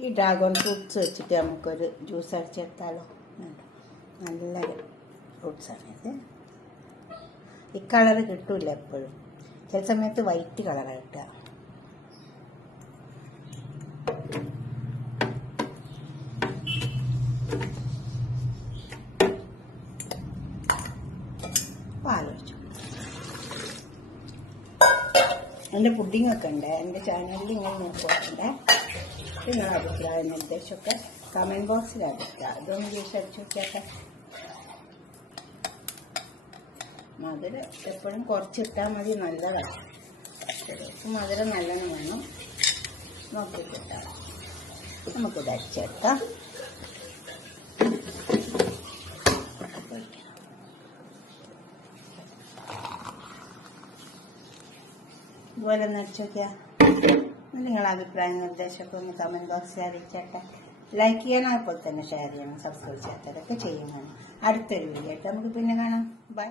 ഈ dragon fruits വെച്ചിട്ട് നമുക്കൊരു ജ്യൂസ് അടിച്ചെടുത്താലോ. നല്ലൊരു ഫ്രൂട്ട്സാണിത്. ഈ കളറ് കിട്ടൂല എപ്പോഴും, ചില സമയത്ത് വൈറ്റ് കളറാണ് കിട്ടുക. പാലൊഴിച്ചു. എൻ്റെ പുഡിങ്ങൊക്കെ ഉണ്ട് എൻ്റെ ചാനലിൽ, ഇങ്ങനെ നോക്കുന്നുണ്ട്. നിങ്ങളുടെ അഭിപ്രായം നിർദ്ദേശമൊക്കെ കമൻറ്റ് ബോക്സിൽ അറിയിക്കുക. അതൊന്ന് ജ്യൂസ് അടിച്ചു നോക്കിയാട്ടെ. മധുരം എപ്പോഴും കുറച്ചിട്ടാൽ മതി, നല്ലതാണ്. മധുരം നല്ലോണം വേണം. നോക്കിയിട്ടാൽ നമുക്കിത് അടിച്ചെടുക്കാം. ഇതുപോലെ ഒന്ന് അടിച്ചു നോക്കിയാൽ. നിങ്ങളുടെ അഭിപ്രായം നിർദ്ദേശമൊക്കെ ഒന്ന് കമൻറ്റ് ബോക്സിൽ അറിയിച്ചേട്ടെ. ലൈക്ക് ചെയ്യണം, അതുപോലെ തന്നെ ഷെയർ ചെയ്യണം, സബ്സ്ക്രൈബ് ചെയ്യാത്തതൊക്കെ ചെയ്യണം. അടുത്തൊരു വീഡിയോ ആയിട്ട് നമുക്ക് പിന്നെ കാണാം. ബൈ.